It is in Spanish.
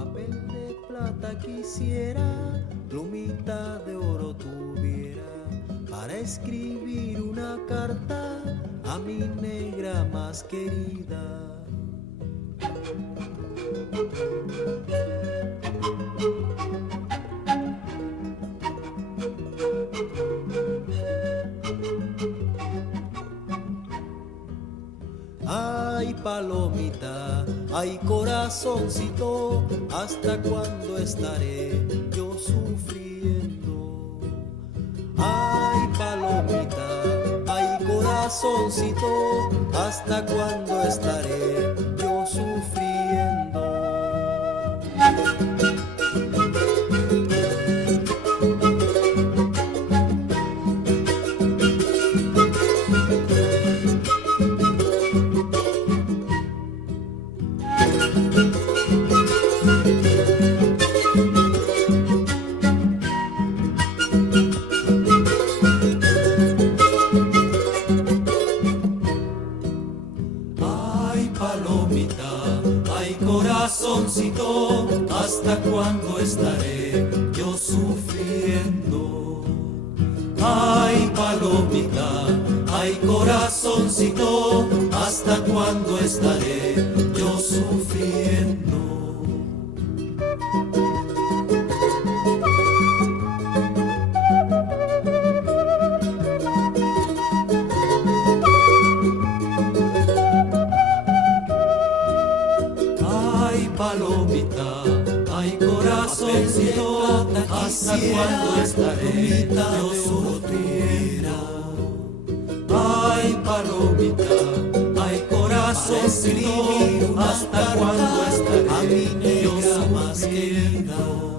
Papel de plata quisiera, plumita de oro tuviera, para escribir una carta a mi negra más querida. Ay, palomita, ay, corazoncito, ¿hasta cuándo estaré yo sufriendo? Ay, palomita, ay, corazoncito, ¿hasta cuándo estaré yo sufriendo? Palomita, ay corazoncito, ¿hasta cuándo estaré yo sufriendo? Ay palomita, ay corazoncito, ¿hasta cuándo estaré yo sufriendo? Palomita, ay corazoncito, ¿hasta cuándo estaré yo sufriendo? Ay palomita, ay corazoncito, ¿hasta cuándo estaré yo sufriendo?